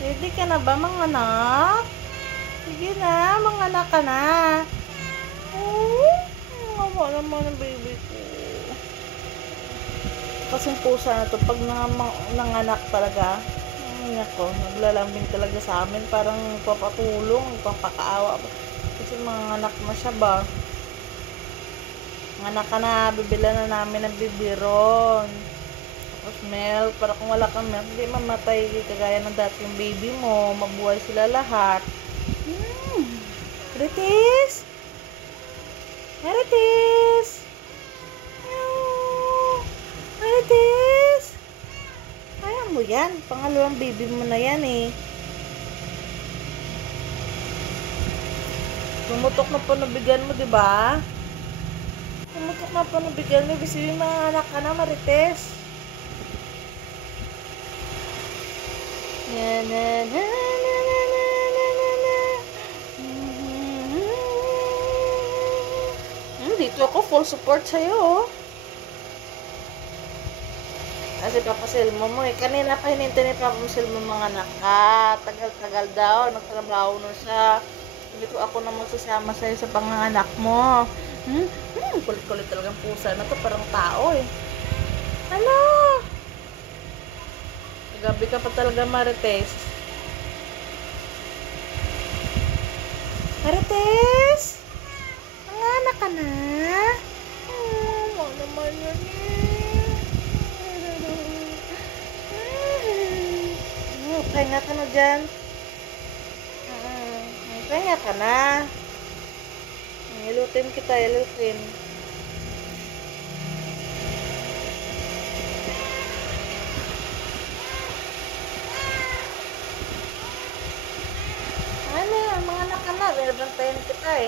Ready ka na ba, mga anak? Sige na, mga anak ka na. Oh, awa naman ang baby ko. Kasing pusa na to, pag nanganak talaga, ako, naglalambing talaga sa amin, parang papatulong, papakaawa. Kasi mga anak na siya ba? Mga anak ka na, bibila na namin ng bibiron. Tapos milk, para kung wala kang milk, hindi mamatay kagaya ng dati yung baby mo, mabuhay sila lahat. Marites! Marites! Marites! Kaya mo yan, pangalawang baby mo na yan eh. Tumutok na panabigan mo, diba? Tumutok na panabigan mo, ibig sabihin mga anak ka na, Marites. Na na na na na na na na na. Dito ako, full support sa'yo, oh. Kasi papasilmo mo eh. Kanina pa hinintay ni papasilmo mga anak ka. Tagal-tagal daw. Nagtrabaho na siya. Hindi ko ako na magsasama sa'yo sa panganganak mo. Kulit-kulit talagang pusa na to. Parang tao eh. Ano? Gabi ka pa talaga, Marites. Marites? Nanganak ka na? Ano naman yun eh. Pahinga ka na dyan. Pahinga ka na. Ilutin kita, ilutin. Ano yan, mga anak ka na. Binabantayan kita eh.